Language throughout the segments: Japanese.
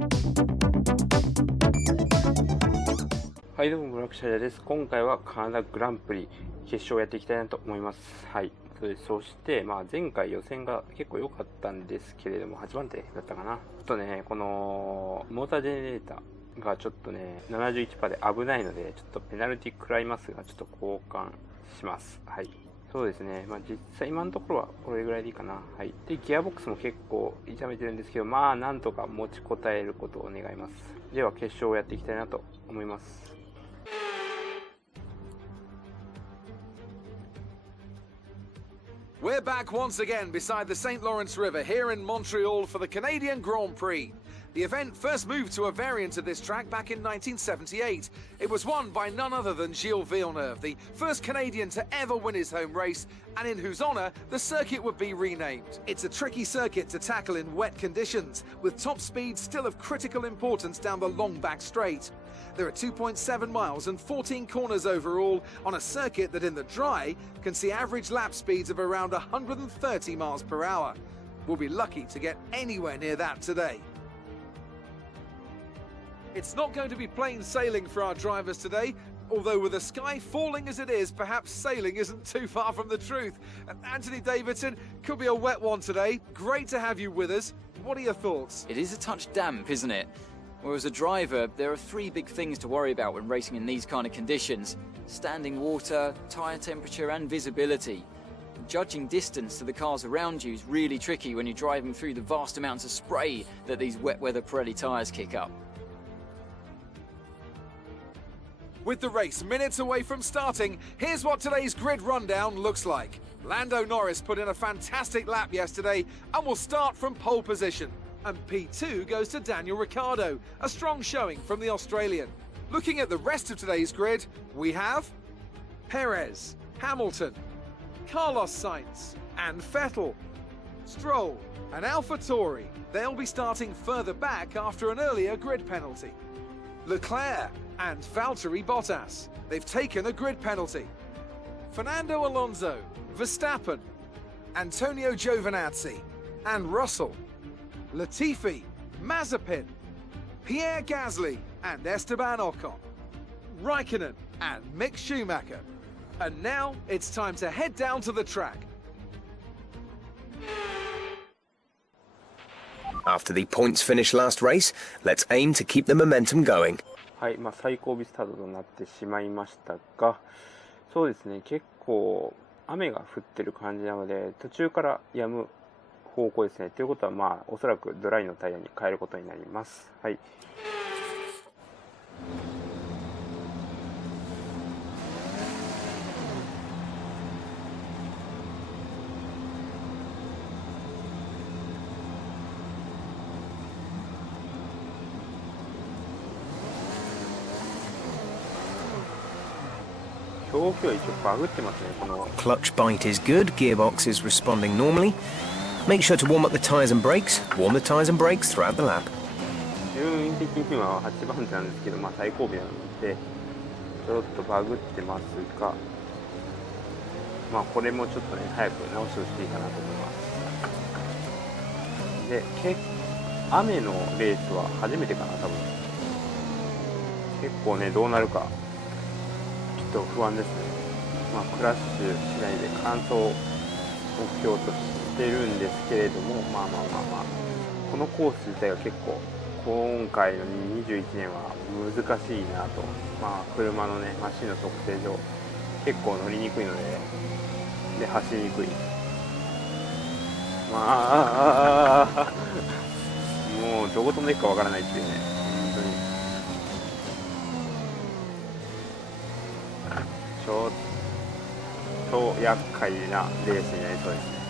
はい、どうも、ブラックシャイです。今回はカナダグランプリ決勝をやっていきたいなと思います。はい。そして、前回予選が結構良かったんですけれども、8番手だったかな。ちょっとね、このモータージェネレーターがちょっとね、71% で危ないので、ちょっとペナルティ食らいますが、ちょっと交換します。はい。そうですね。実際今のところはこれぐらいでいいかな。はい。で、ギアボックスも結構痛めてるんですけど、なんとか持ちこたえることを願います。では、決勝をやっていきたいなと思います。We're back once again beside the St. Lawrence River here in Montreal for the Canadian Grand Prix. The event first moved to a variant of this track back in 1978. It was won by none other than Gilles Villeneuve, the first Canadian to ever win his home race, and in whose honour the circuit would be renamed. It's a tricky circuit to tackle in wet conditions, with top speed still of critical importance down the long back straight. There are 2.7 miles and 14 corners overall on a circuit that in the dry can see average lap speeds of around 130 miles per hour. We'll be lucky to get anywhere near that today. It's not going to be plain sailing for our drivers today, although with the sky falling as it is, perhaps sailing isn't too far from the truth. Anthony Davidson, could be a wet one today. Great to have you with us. What are your thoughts? It is a touch damp, isn't it? Well, as a driver, there are three big things to worry about when racing in these kind of conditions: standing water, tyre temperature and visibility. Judging distance to the cars around you is really tricky when you're driving through the vast amounts of spray that these wet weather Pirelli tyres kick up. With the race minutes away from starting, here's what today's grid rundown looks like. Lando Norris put in a fantastic lap yesterday and will start from pole position. And P2 goes to Daniel Ricciardo, a strong showing from the Australian. Looking at the rest of today's grid, we have Perez, Hamilton, Carlos Sainz and Vettel, Stroll and AlphaTauri. They'll be starting further back after an earlier grid penalty. Leclerc and Valtteri Bottas. They've taken a grid penalty. Fernando Alonso, Verstappen, Antonio Giovinazzi and Russell. Latifi, Mazepin, Pierre Gasly and Esteban Ocon, Raikkonen and Mick Schumacher. And now it's time to head down to the track. After the points finish last race, let's aim to keep the momentum going. はい、最後尾スタートとなってしまいましたが、そうですね、結構雨が降ってる感じなので、途中から止む方向ですね。ということはおそらくドライのタイヤに変えることになります。はい。表記は一応バグってますね。この Clutch bite is good, gearbox is responding normally. Make sure to warm up the tyres and brakes. Warm the tyres and brakes throughout the lap. 順位的には8番手なんですけど、最後尾なのでちょっとバグってますが、これもちょっとね早く直してほしいかなと思います。で、雨のレースは初めてかな、多分。結構ねどうなるかちょっと不安ですね。クラッシュしないで完走を目標としてるんですけれども、このコース自体が結構今回の21年は難しいなと。車のねマシンの特性上結構乗りにくいので走りにくい。もうどこ飛んでいくかわからないっていうね、本当にちょっと厄介なレースになりそうですね。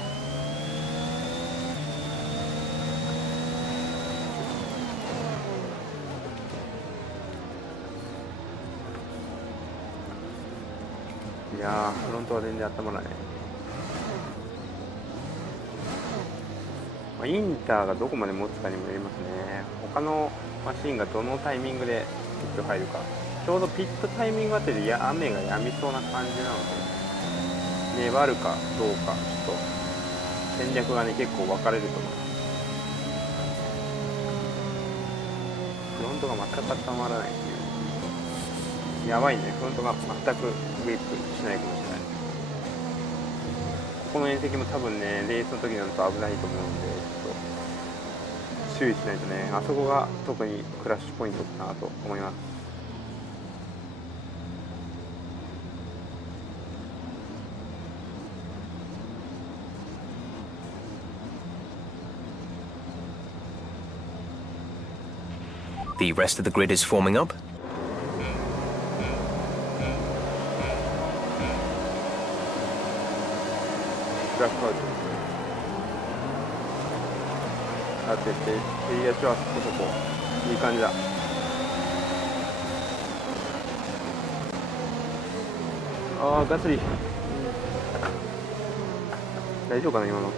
いやー、フロントは全然頭だね。インターがどこまで持つかにもよりますね。他のマシンがどのタイミングでピット入るか。ちょうどピットタイミングあたりで雨が止みそうな感じなので、粘るかどうか、ちょっと戦略がね結構分かれると思います。ントが全く温まらないっていう。やばいね、フロントが全くグリップしないかもしれない。ここの縁石も多分ね、レースの時になると危ないと思うんで、ちょっと注意しないとね。あそこが特にクラッシュポイントかなと思います。The rest of the grid is forming up. ブラックアウト当てて、襟足はそこそこいい感じだ。ああ、ガスリー、大丈夫かな今の。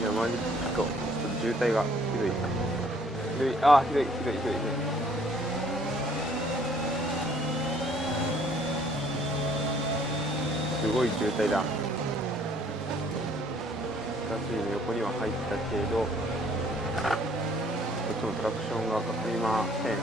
いやマジちょっと渋滞がひどい。ひどい。すごい渋滞だ。ガスリーの横には入ったけど、こっちもトラクションがかかりません。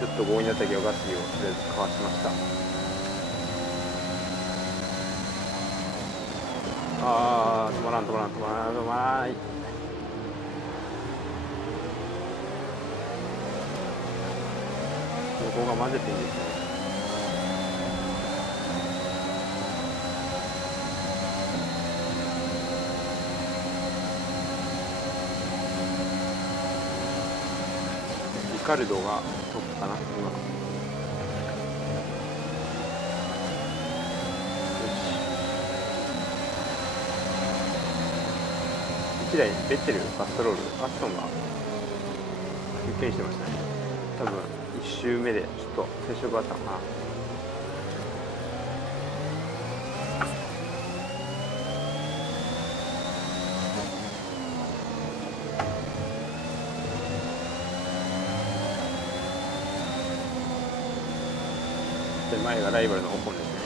ちょっと強引だったけどガスリーをとりあえずかわしました。あー、止まらない。横が混ぜていいんですね。リカルドがトップかな今。1台ベッテル、バストロール、アストンがゆっくりしてましたね。多分1周目でちょっと接触があったのかな。で前がライバルのオコンですね。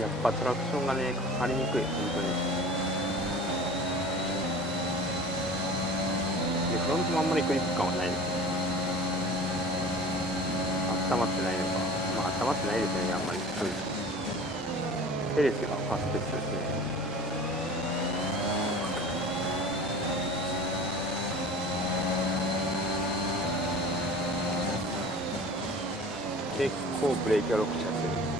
やっぱトラクションがねかかりにくい、本当に。でフロントもあんまりグリップ感はないです。温まってないのか、まあ温まってないですね、あんまり。ペレスがファーストテストですね。結構ブレーキがロックしやすい。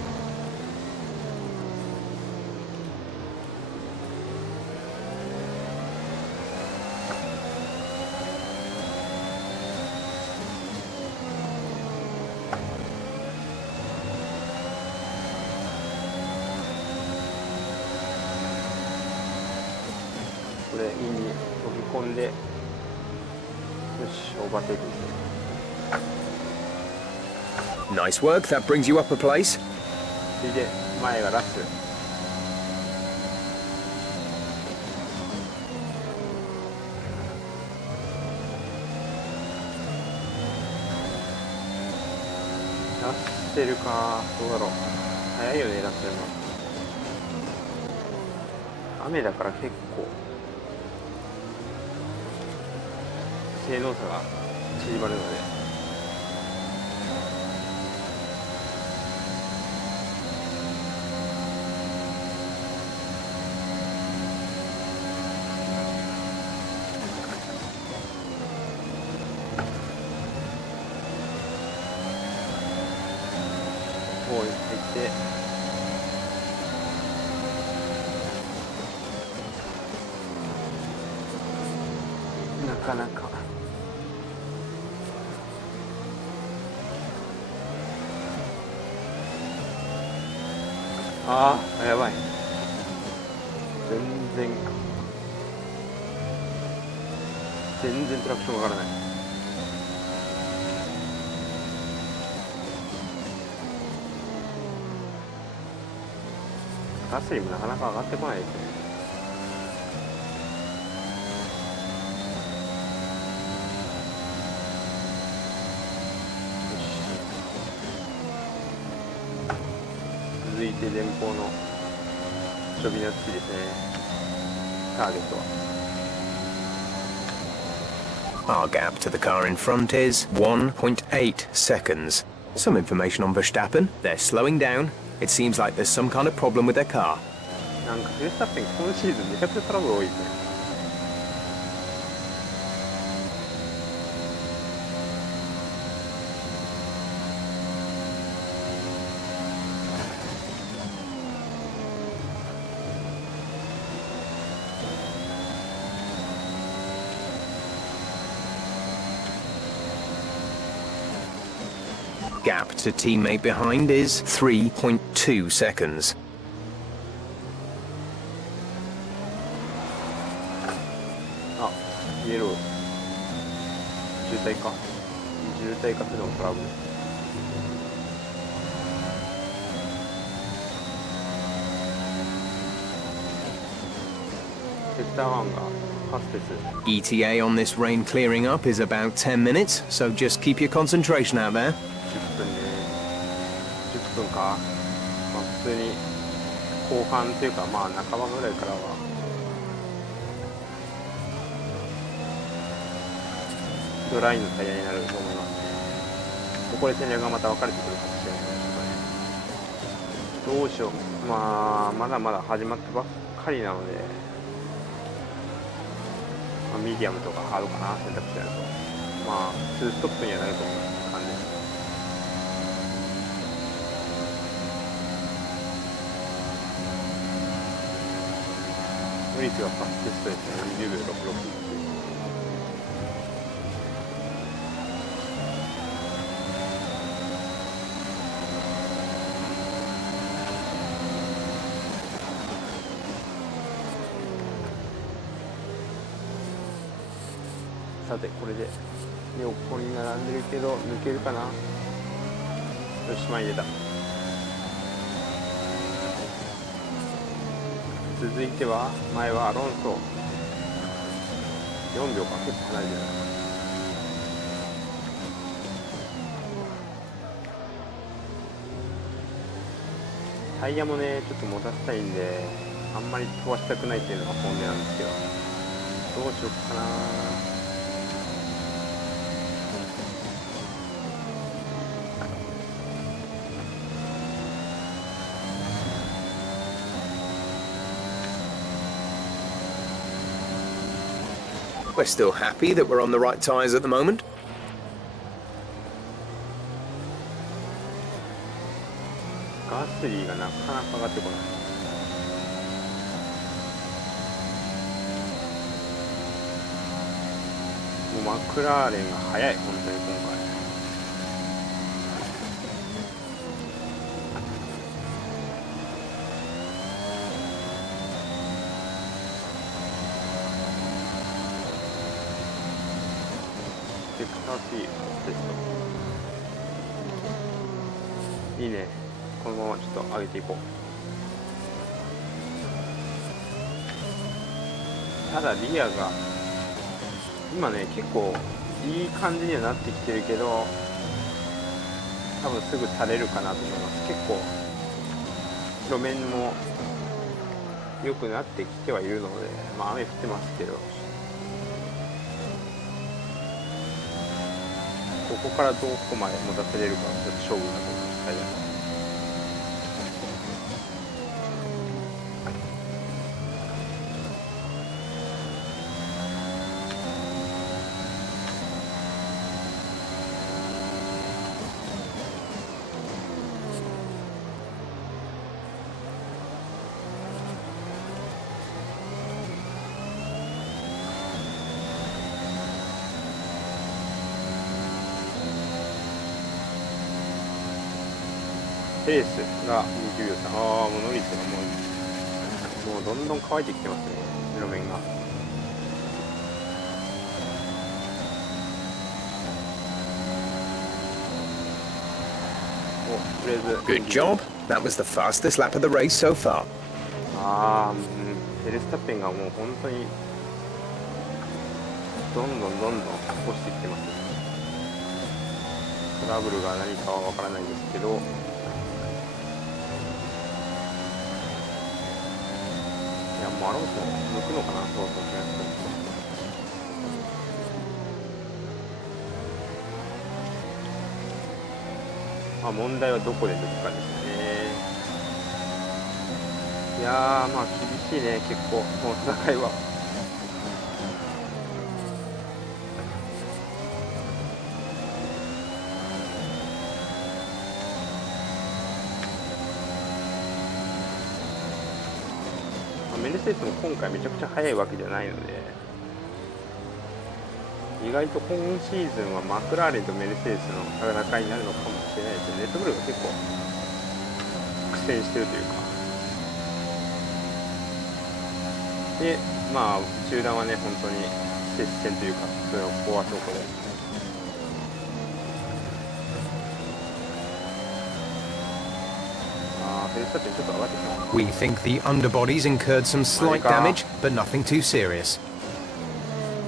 これインに飛び込んで、よしオーバーテイクですね。Nice work, that brings you up a place. それで前がラス。ラッセルか、どうだろう。早いよね、ラッセルも。雨だから結構性能差が縮まるので。ボールに入ってかなか。ああ、やばい。全然トラクションわからない。ガソリンもなかなか上がってこないですね。続いて前方のちょびの月ですね。ターゲットは。Our gap to the car in front is 1.8 seconds. Some information on Verstappen. They're slowing down. It seems like there's some kind of problem with their car. なんかフェスタッペン今シーズンめちゃくちゃトラブル多いですね。Gap to teammate behind is 3.2 seconds. あ、イエロー。渋滞か。渋滞かするのもトラブル。セクター1がファステス。ETA on this rain clearing up is about 10 minutes, so just keep your concentration out there. 10分ね。10分か。まあ普通に後半というかまあ半ばぐらいからはドライのタイヤになると思いますね。ここで戦略がまた分かれてくるかもしれないですね。どうしよう。まあまだまだ始まったばっかりなので、まあ、ミディアムとかハードかな選択肢やると、まあ2ストップにはなると思います。感じです。ウリスがパステストですね。20秒66。さてこれで横に並んでるけど抜けるかな。よし前に出た。続いては前はアロンソ。4秒か結構離れてる。タイヤもねちょっと持たせたいんであんまり飛ばしたくないっていうのが本音なんですけど、どうしよっかな。We're still happy that we're on the right tyres at the moment. ガスリーがなかなか上がってこない。もうマクラーレンが速い、本当に今回。セクター P テスト。いいね。このままちょっと上げていこう。ただリアが今ね結構いい感じにはなってきてるけど、多分すぐ垂れるかなと思います。結構路面も良くなってきてはいるので、まあ雨降ってますけど、ここからどこまで持たせれるかちょっと勝負だと思います。ペースが20秒3。ああ、もうノリスがもうどんどん乾いてきてますね、路面が。お、とりあえず Good job. That was the fastest lap of the race so far. ああ、フェルスタッペンがもう本当にどんどん押してきてます。トラブルが何かはわからないんですけど、いやもうアロンソ抜くのかな、そう気がする。まあ問題はどこで抜くかですね。いやー、まあ厳しいね、結構この戦いは。メルセデスも今回めちゃくちゃ速いわけじゃないので、意外と今シーズンはマクラーレンとメルセデスの戦いになるのかもしれないですね。レッドブルが結構苦戦してるというか。で、まあ中段はね、本当に接戦というか、それをここはそこで。We think the underbodies incurred some slight damage, but nothing too serious.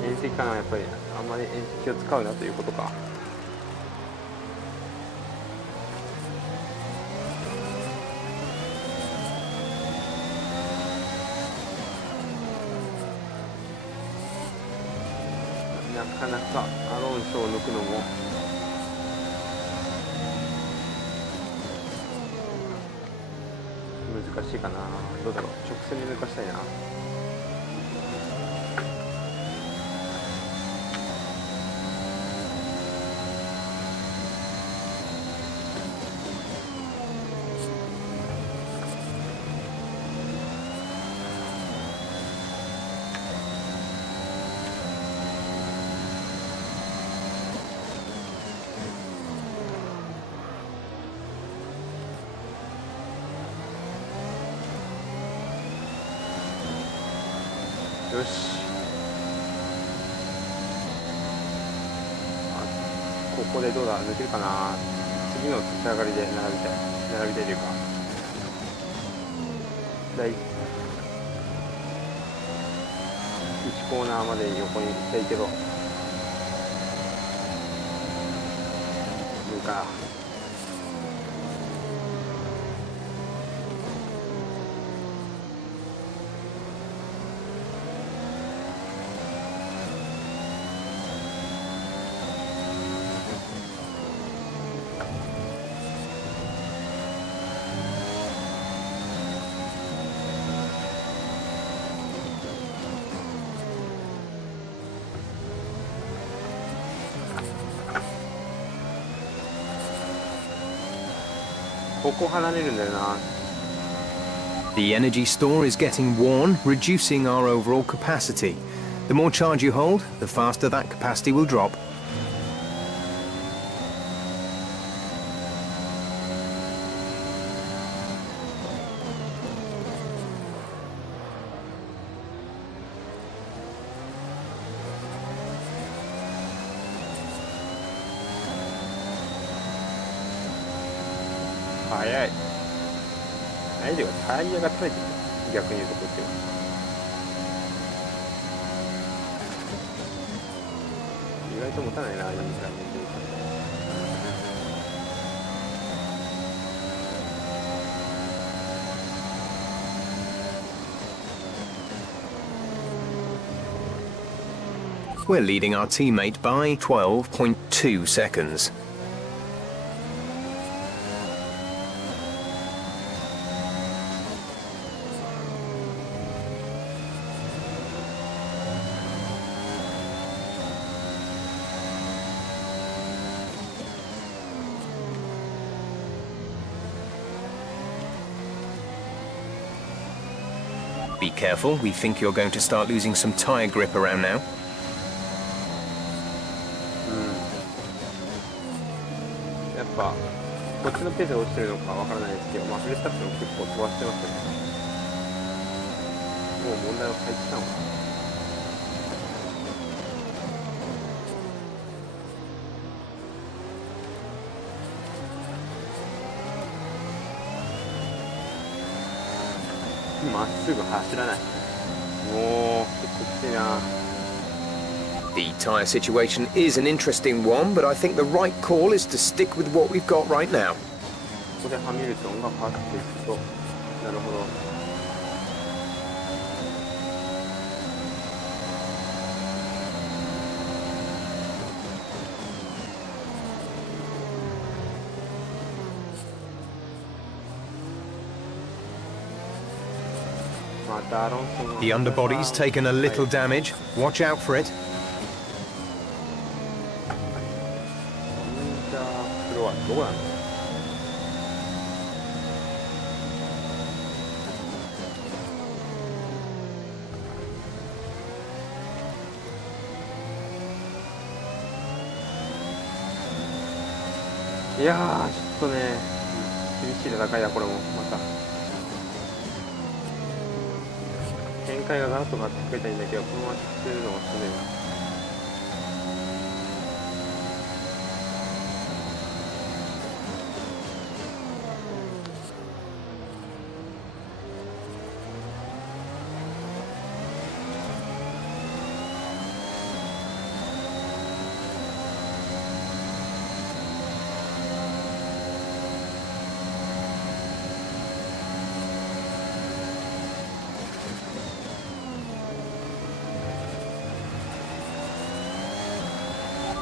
遠石かな、やっぱりあんまり遠石を使うなということか。なかなかアロンソを抜くのも難しいかな。どうだろう、直線で抜かしたいな。よし、ここでどうだ、抜けるかな。次の立ち上がりで並びたいというか、第1コーナーまで横に行きたいけど、無理か。ここ離れるんだよな。 The energy store is getting worn, reducing our overall capacity. The more charge you hold, the faster that capacity will drop. 早い。相手がタイヤが垂れてる。逆に言うとこっちは。意外と持たないな、インターネット。We're leading our teammate by 12.2 seconds. Be careful, we think you're going to start losing some tyre grip around now. やっぱこっちのペースが落ちてるのかわからないですけど、フルスタッフも結構飛ばしてますよね。もう問題は入ってたのかな。まっすぐ走らない。もう結構きついな。The tyre situation is an interesting one, but I think the right call is to stick with what we've got right now. ここでハミルトンがパッていくと、なるほど。またアロンソの The underbody's taken a little damage. Watch out for it. インターフロアどこなんだ。いやー、ちょっとね、厳しい戦いだ、これも、また。展開がガラッと変わってくれたらいいんだけど、このまま進めるのがしんどいな。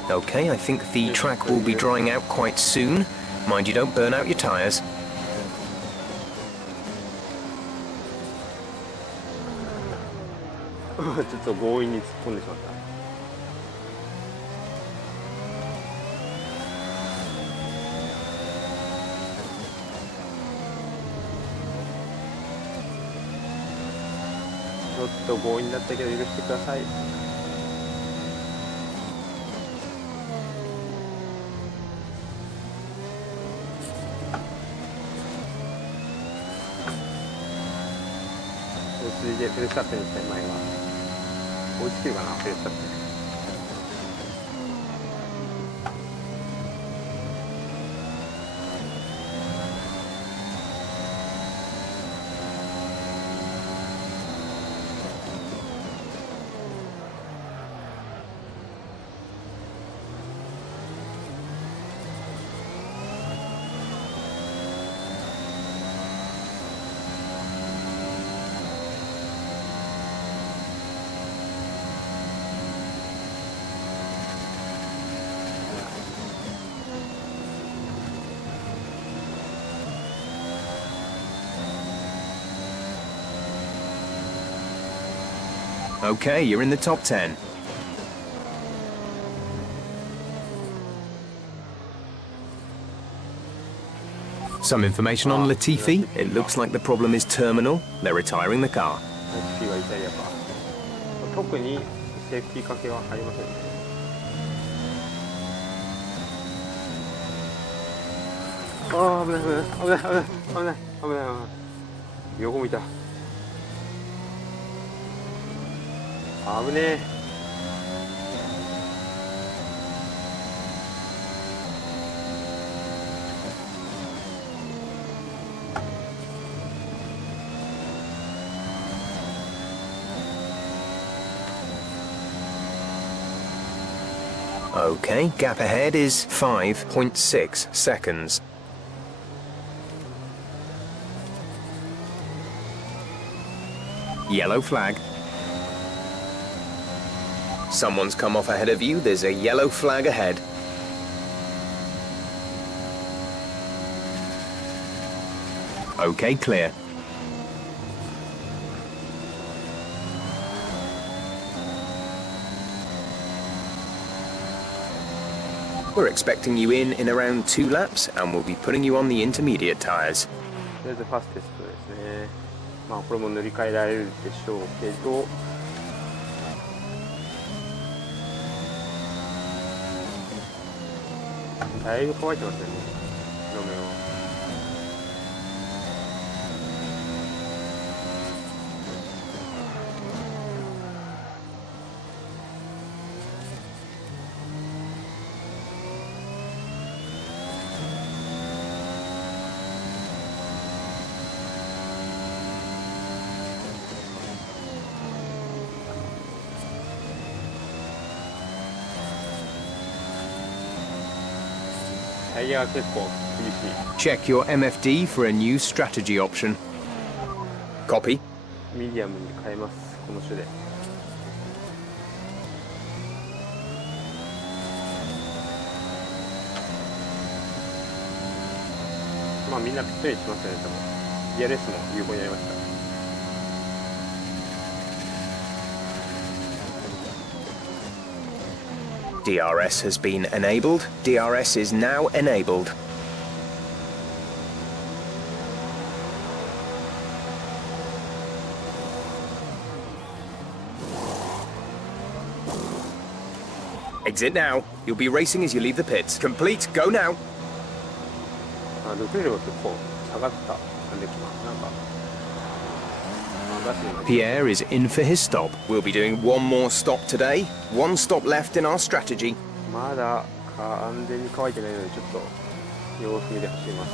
Okay, I think the track will be drying out quite soon. Mind you don't burn out your tyres. ちょっと強引に突っ込んでしまった。ちょっと強引だったけど許してください。続いてフルスタッフにしたい前は追いつけるかな、フルスタッフ。Okay, you're in the top 10. Some information on Latifi. It looks like the problem is terminal. They're retiring the car. ラティフィはイタリアか。特にセーフティーかけはありませんね。ああ、危ない危ない危ない危ない危ない危ない危ない。横見た。危ねえ。Okay, gap ahead is 5.6 seconds. Yellow flag. Someone's come off ahead of you. There's a yellow flag ahead. Okay, clear. We're expecting you in around 2 laps, and we'll be putting you on the intermediate tyres. とりあえずファステストですね。まあこれも塗り替えられるでしょうけど、だいぶ乾いてますよね。ロメオ。タイヤが結構厳しい。 Check your MFD for a new strategy option. Copy. ミディアムに変えます、この種で。まあみんなぴったりしますよね、多分。DRS も有効になりました。DRS has been enabled. DRS is now enabled. Exit now. You'll be racing as you leave the pits. Complete. Go now. あ、ルクレルが結構下がった感じがなんか、ガスに Pierre is in for his stop. We'll be doing one more stop today. One stop left in our strategy. まだ完全に乾いてないので、ちょっと様子見で走ります。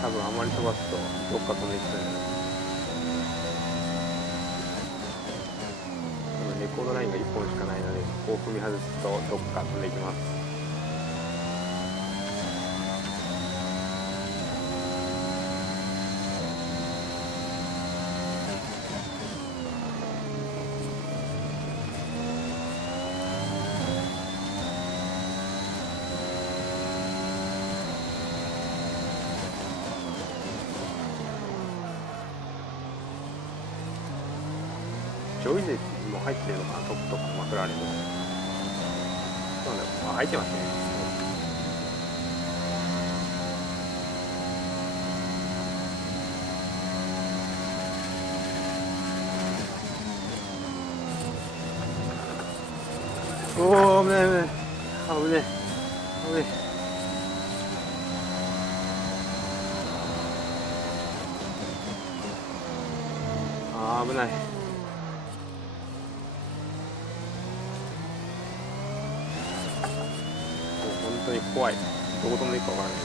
多分あまり飛ばすとどっか飛んでいきそうになる。多分レコードラインが1本しかないので、ここを踏み外すとどっか飛んでいきます。ジョイゼも入ってるのかな、トップとかマクラーレンも。そうなんだ、あ、入ってますね。おお、危ない危ない。危ねえ。危ねえ。あー、危ない。本当に怖い。どこ飛んでいいか分からない。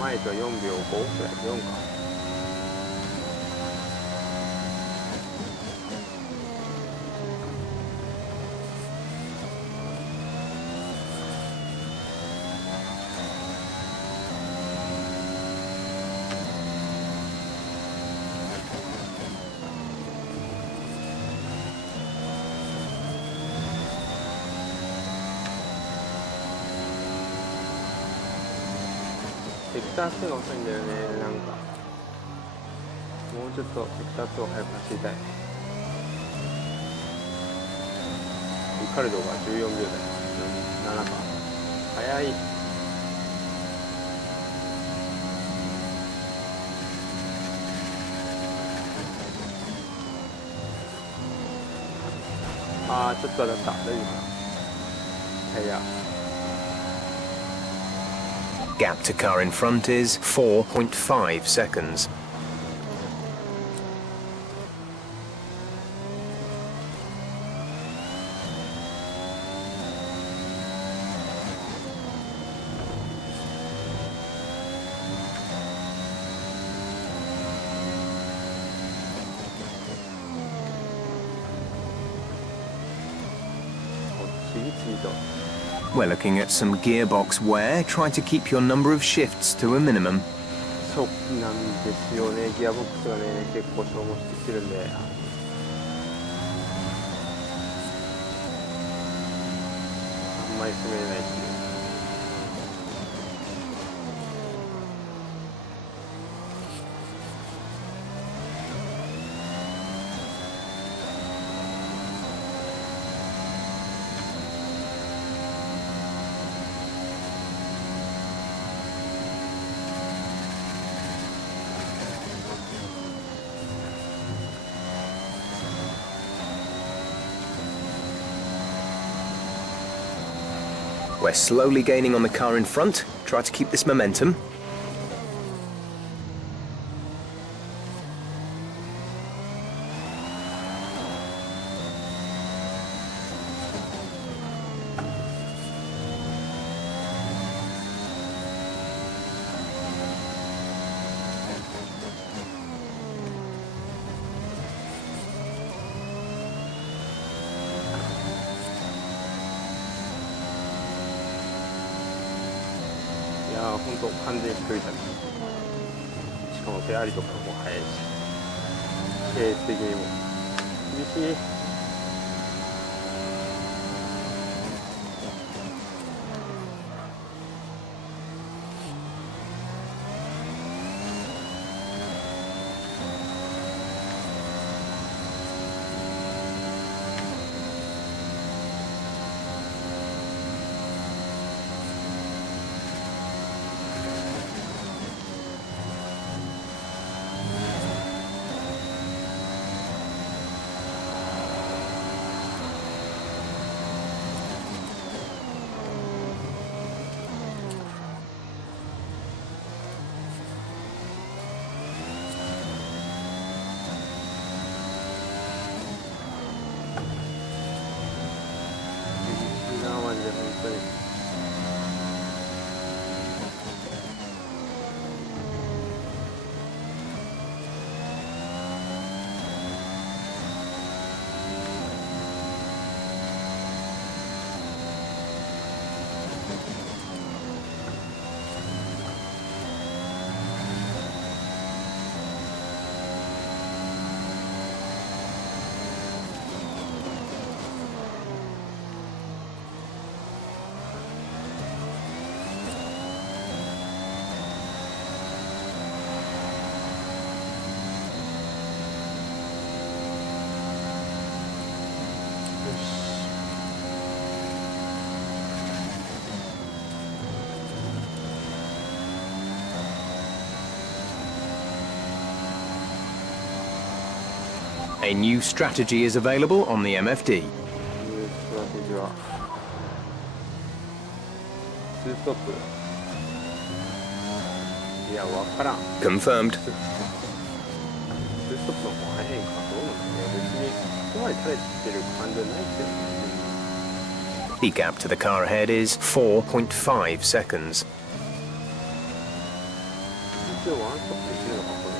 前とは4秒5くらい、4か。セクター2が遅いんだよね、なんか。もうちょっとセクター2を早く走りたい。リカルドが14秒台、7か。早い。あー、ちょっと当たった。大丈夫かな。タイヤ。Gap to car in front is 4.5 seconds. We're looking at some gearbox wear. Try to keep your number of shifts to a minimum. そうなんですよね。ギアボックスがね、結構消耗してきてるんで。あんまり攻めれないっていう。We're slowly gaining on the car in front. Try to keep this momentum.本当完全に距離差です。しかもフェアリとかも速いし、ペース的にも厳しい。A new strategy is available on the MFD. ストラテジは2ストップ。いや、わからん。Confirmed. 2ストップの方が早いんかどうなんだろう。別にそこまで垂れてる感じはないけどね。The gap to the car ahead is 4.5 seconds. 一応ワンストップできるのかこれ。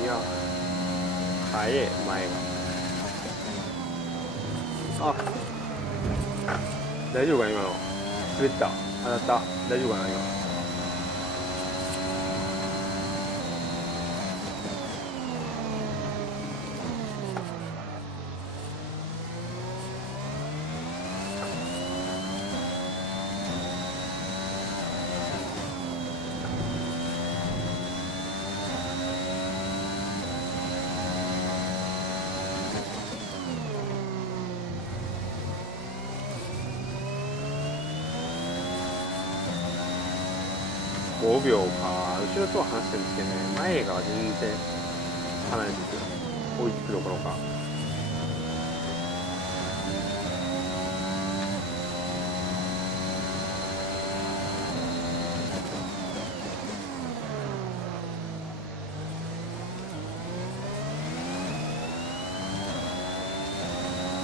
いや、早え、前が。あ、大丈夫か今の。滑った。当たった。大丈夫かな今。5秒か。後ろとは話してるんですけどね、前が全然離れてくる。追いつくどころか。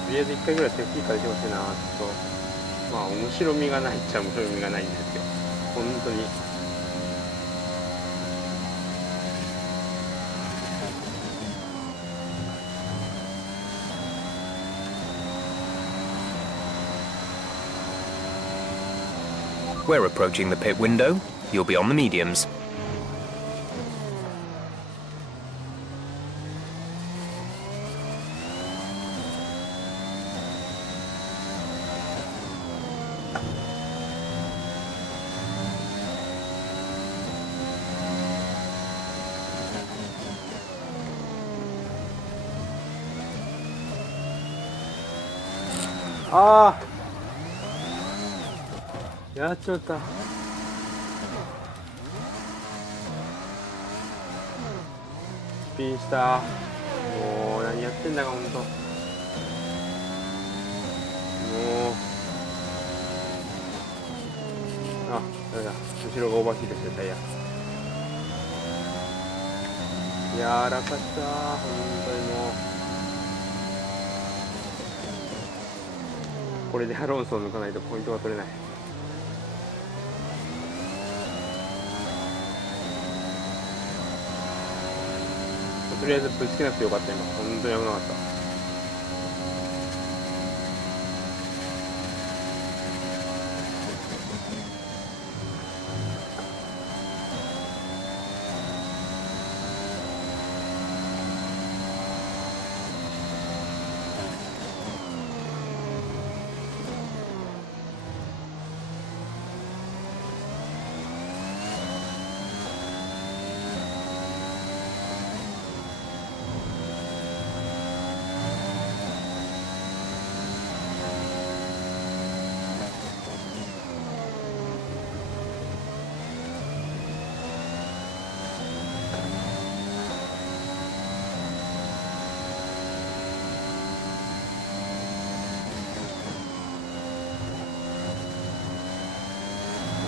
とりあえず1回ぐらいセーフティーカーできてほしいな。ちょっとまあ面白みがないっちゃ面白みがないんですよ本当に。We're approaching the pit window. You'll be on the mediums. ああ、やっちまった。スピンした。もう何やってんだか、ほんと。もう、あ、ダメだ、後ろがオーバーヒートしてるタイヤ。やらかした、本当にもう。これでアロンソを抜かないとポイントが取れない。とりあえずぶつけなくてよかった。今本当に危なかった。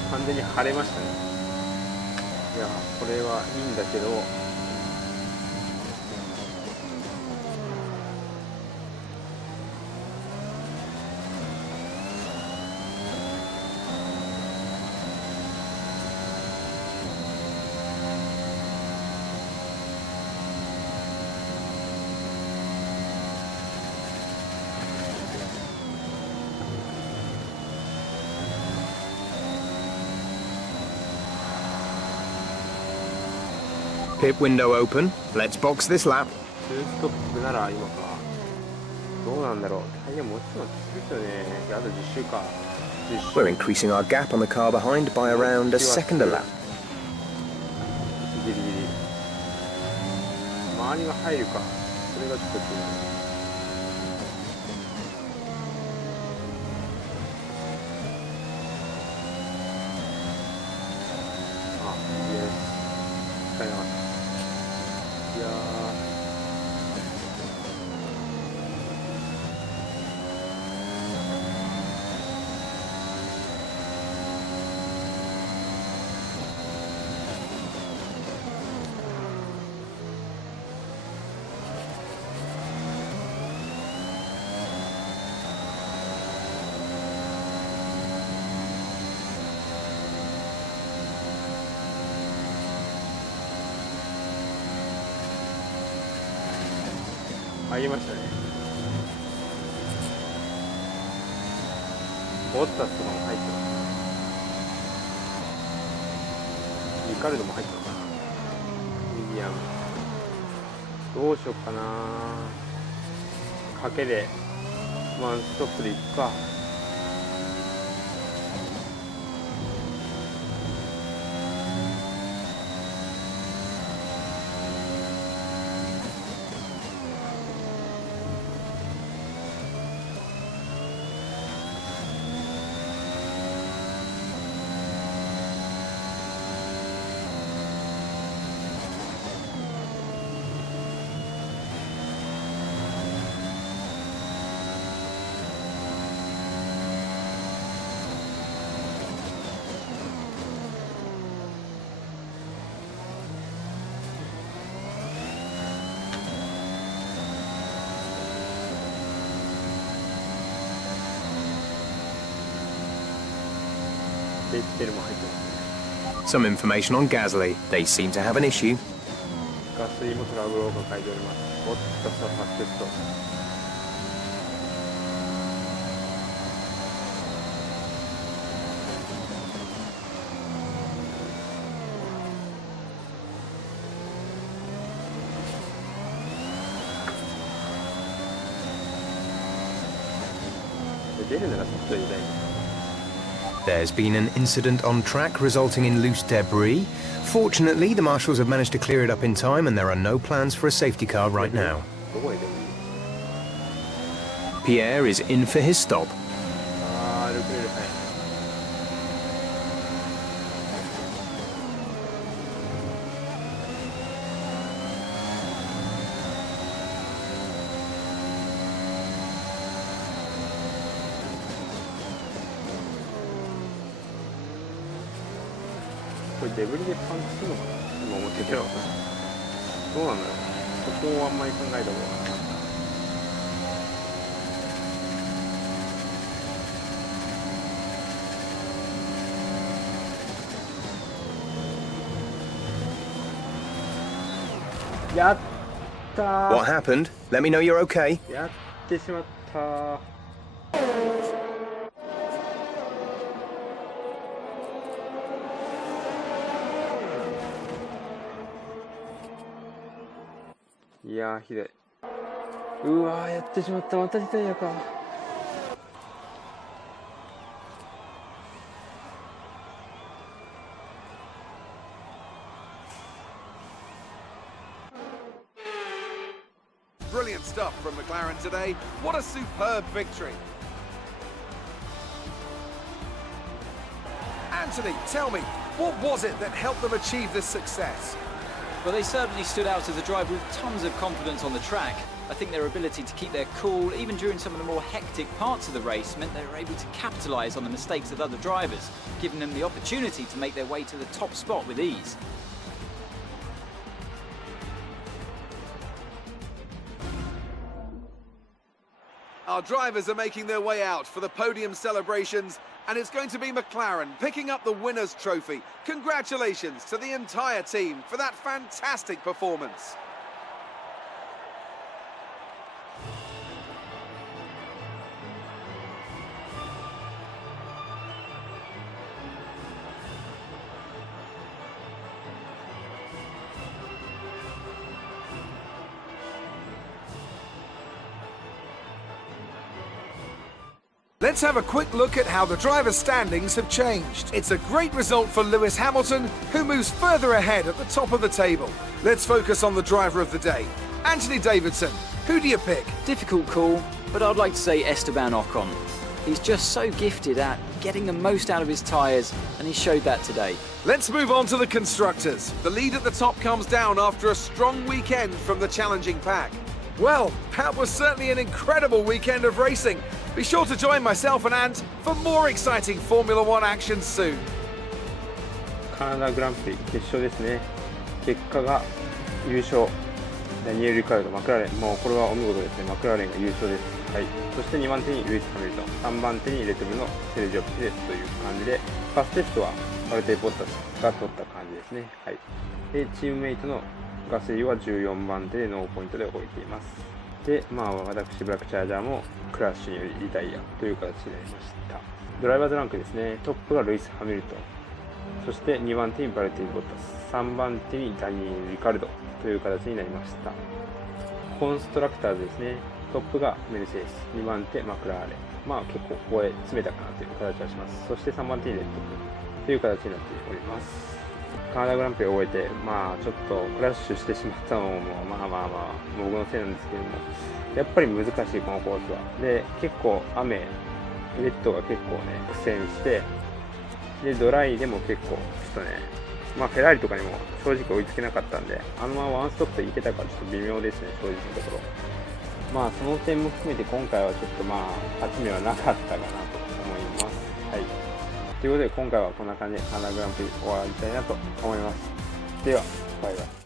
完全に晴れましたね。いや、これはいいんだけど、Pit window open. Let's box this lap. 2ストップなら今か。どうなんだろう。タイヤもちろんですよね。あと10周か。10 We're increasing our gap on the car behind by around a second a lap. ギリギリ。周りが入るか。それがちょっと気になる。あ、いいです。使えなかった。いや入りましたね。ボッタスとかも入ってます。リカルドも入ってるのかな。ミディアムどうしよっかな。賭けでワンストップでいくか。ベッテルも入ってますね。 Some information on Gasly. They seem to have an issue. ガスリもトラブルが書いております。ボッタスはファステスト。出るならちょっと入れたい。 There's been an incident on track resulting in loose debris. Fortunately, the marshals have managed to clear it up in time and there are no plans for a safety car right now. Pierre is in for his stop. あー、ルクレール、はい。これデブリでパンチするのかな今思ってたけど、どうなんだろう。そこをあんまり考えたことがなかった。やったー。 What happened? Let me know you're okay. やってしまったー。いやー、ひどい。うわー、やってしまった。またリタイアか。Brilliant stuff from McLaren today. What a superb victory. Anthony, tell me, what was it that helped them achieve this success? Well, they certainly stood out as a driver with tons of confidence on the track. I think their ability to keep their cool, even during some of the more hectic parts of the race, meant they were able to capitalise on the mistakes of other drivers, giving them the opportunity to make their way to the top spot with ease. Our drivers are making their way out for the podium celebrations, and it's going to be McLaren picking up the winner's trophy. Congratulations to the entire team for that fantastic performance. Let's have a quick look at how the driver standings have changed. It's a great result for Lewis Hamilton, who moves further ahead at the top of the table. Let's focus on the driver of the day. Anthony Davidson, who do you pick? Difficult call, but I'd like to say Esteban Ocon. He's just so gifted at getting the most out of his tyres, and he showed that today. Let's move on to the constructors. The lead at the top comes down after a strong weekend from the challenging pack. Well, that was certainly an incredible weekend of racing. Be sure to join myself and Ant for more exciting Formula One action soon. カナダグランプリ決勝ですね。結果が優勝。ダニエル・リカルド、マクラーレン。もうこれはお見事ですね。マクラーレンが優勝です。はい。そして2番手にルイス・ハミルトン。3番手にレッドブルのセルジオ・ピレスという感じで、ファステストはバルテイ・ボッタスが取った感じですね。はい。で、チームメイトのガセイは14番手でノーポイントで終えています。で、私、ブラックチャージャーもクラッシュによりリタイアという形になりました。ドライバーズランクですね。トップがルイス・ハミルトン。そして2番手にバルティ・ボッタス。3番手にダニエル・リカルドという形になりました。コンストラクターズですね。トップがメルセデス。2番手、マクラーレン。結構ここへ詰めたかなという形はします。そして3番手にレッドブルという形になっております。カナダグランプリを終えて、ちょっとクラッシュしてしまったのも、僕のせいなんですけども、やっぱり難しい、このコースは。で、結構雨、レッドが結構ね、苦戦して、で、ドライでも結構、ちょっとね、フェラーリとかにも正直追いつけなかったんで、あのままワンストップでいけたかちょっと微妙ですね、正直なところ。その点も含めて今回はちょっと勝ち目はなかったかなと思います。はい。ということで今回はこんな感じでカナダグランプリ終わりたいなと思います。では、バイバイ。